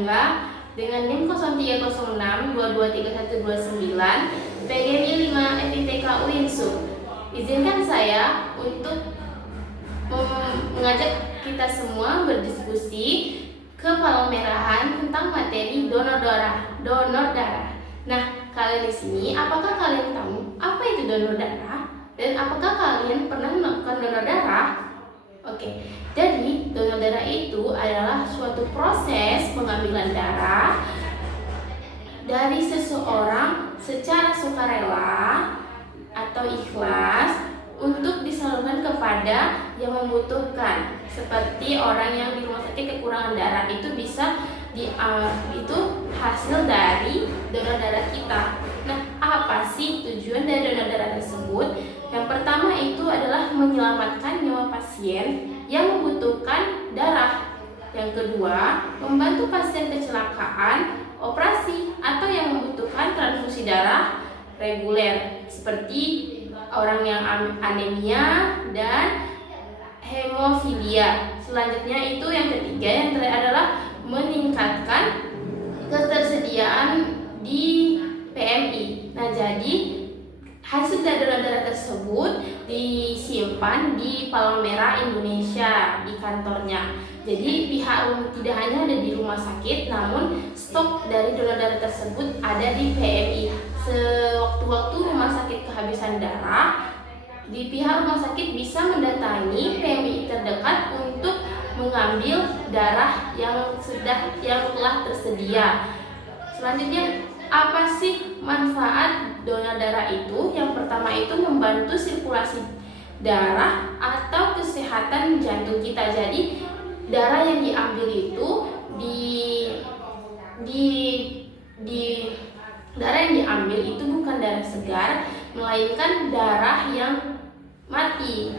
Nabila dengan NIM 0306223129 PGMI 5 FITK UINSU. Izinkan saya untuk mengajak kita semua berdiskusi ke Palmerahan tentang materi donor darah. Nah, kalian di sini, apakah kalian tahu apa itu donor darah dan apakah kalian pernah melakukan donor darah? Oke, jadi donor darah itu adalah suatu proses pengambilan darah dari seseorang secara sukarela atau ikhlas untuk disalurkan kepada yang membutuhkan, seperti orang yang di rumah sakit kekurangan darah. Itu bisa itu hasil dari donor darah kita. Nah, apa sih tujuan dari donor darah tersebut? Yang pertama itu adalah menyelamatkan nyawa pasien yang membutuhkan darah. Yang kedua, membantu pasien kecelakaan, operasi, atau yang membutuhkan transfusi darah reguler, seperti orang yang anemia dan hemofilia. Selanjutnya itu yang ketiga, yang terakhir adalah meningkatkan ketersediaan di PMI. Nah, jadi hasil dari donor darah tersebut disimpan di Palang Merah Indonesia di kantornya. Jadi pihak tidak hanya ada di rumah sakit, namun stok dari donor darah tersebut ada di PMI. Sewaktu-waktu rumah sakit kehabisan darah, di pihak rumah sakit bisa mendatangi PMI terdekat untuk mengambil darah yang telah tersedia. Selanjutnya, apa sih manfaat donor darah itu? Yang pertama itu membantu sirkulasi darah atau kesehatan jantung kita. Jadi darah yang diambil itu darah yang diambil itu bukan darah segar, melainkan darah yang mati.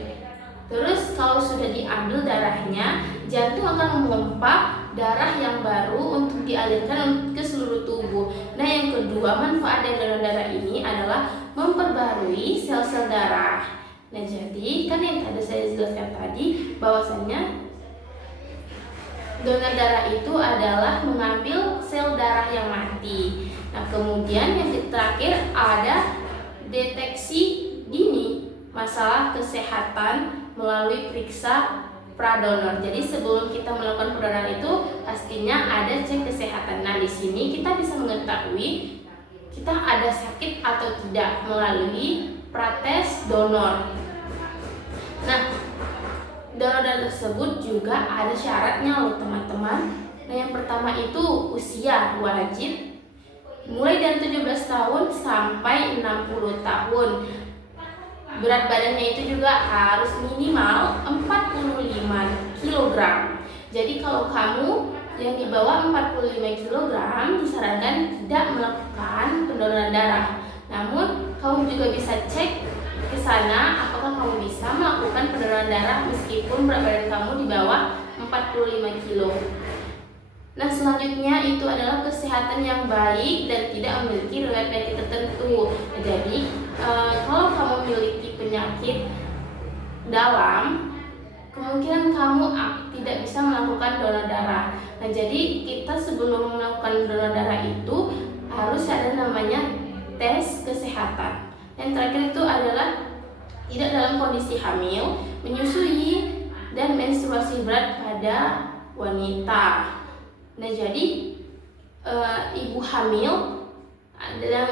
Terus kalau sudah diambil darahnya, jantung akan memompa darah yang baru untuk dialirkan ke seluruh tubuh. Nah, yang kedua, manfaat dari donor darah ini adalah memperbarui sel-sel darah. Nah, jadi kan yang tadi saya jelaskan tadi bahwasannya donor darah itu adalah mengambil sel darah yang mati. Nah, kemudian yang terakhir ada deteksi dini masalah kesehatan melalui periksa pradonor. Jadi sebelum kita melakukan pendonoran itu pastinya ada cek kesehatan. Nah, di sini kita bisa mengetahui kita ada sakit atau tidak melalui prates donor. Nah, donor darah tersebut juga ada syaratnya loh teman-teman. Nah, yang pertama itu usia wajib mulai dari 17 tahun sampai 60 tahun. Berat badannya itu juga harus minimal 45 kg. Jadi kalau kamu yang di bawah 45 kg disarankan tidak melakukan pendonoran darah. Namun kamu juga bisa cek ke sana apakah kamu bisa melakukan pendonoran darah meskipun berat badan kamu di bawah 45 kg. Nah, selanjutnya itu adalah kesehatan yang baik dan tidak memiliki riwayat penyakit tertentu. Nah, jadi kalau kamu memiliki penyakit dalam, kemungkinan kamu tidak bisa melakukan donor darah. Nah, jadi kita sebelum melakukan donor darah itu harus ada namanya tes kesehatan. Yang terakhir itu adalah tidak dalam kondisi hamil, menyusui, dan menstruasi berat pada wanita. Nah, jadi ibu hamil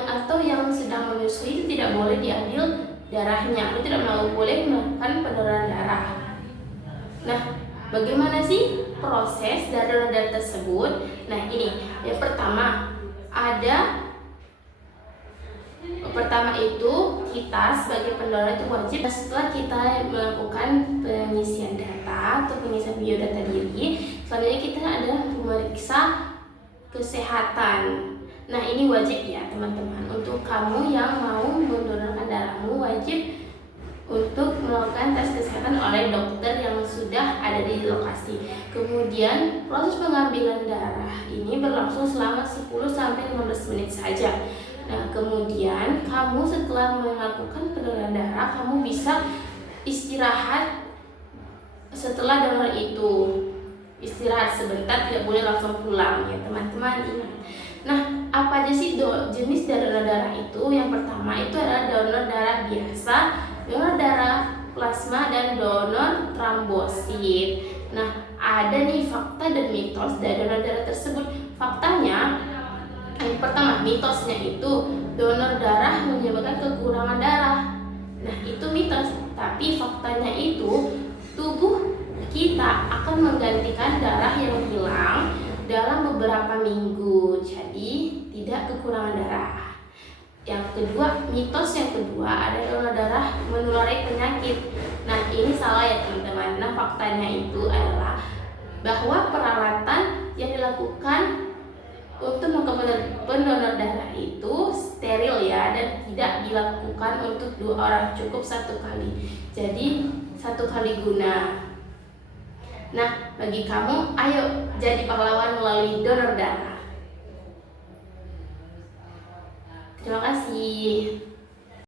atau yang sedang menyusui tidak boleh diambil darahnya, atau tidak boleh melakukan pendonoran darah. Nah, bagaimana sih proses dari donor darah tersebut? Nah, ini yang pertama itu kita sebagai pendonor itu wajib setelah kita melakukan pengisian data atau pengisian biodata diri, selanjutnya kita ada memeriksa kesehatan. Nah, ini wajib ya teman-teman, untuk kamu yang mau mendonorkan darahmu wajib untuk melakukan tes kesehatan oleh dokter yang sudah ada di lokasi. Kemudian proses pengambilan darah ini berlangsung selama 10-15 menit saja. Nah, kemudian kamu setelah melakukan pendonoran darah, kamu bisa istirahat setelah donor itu. istirahat sebentar, tidak boleh langsung pulang ya teman-teman. Ingat. Nah, apa aja sih jenis donor darah itu? Yang pertama itu adalah donor darah biasa, donor darah plasma, dan donor trombosit. Nah, ada nih fakta dan mitos dari donor darah tersebut. Faktanya, yang pertama, mitosnya itu donor darah menyebabkan kekurangan darah. Nah, itu mitos. Tapi faktanya itu tubuh kita akan menggantikan darah yang hilang dalam beberapa minggu. Jadi tidak kekurangan darah. Yang kedua, mitos yang kedua ada donor darah menulari penyakit. Nah, ini salah ya teman-teman. Nah, faktanya itu adalah bahwa peralatan yang dilakukan untuk melakukan pendonor darah itu steril ya, dan tidak dilakukan untuk 2 orang, cukup 1 kali. Jadi 1 kali guna. Nah, bagi kamu, ayo jadi pahlawan melalui donor darah. Terima kasih.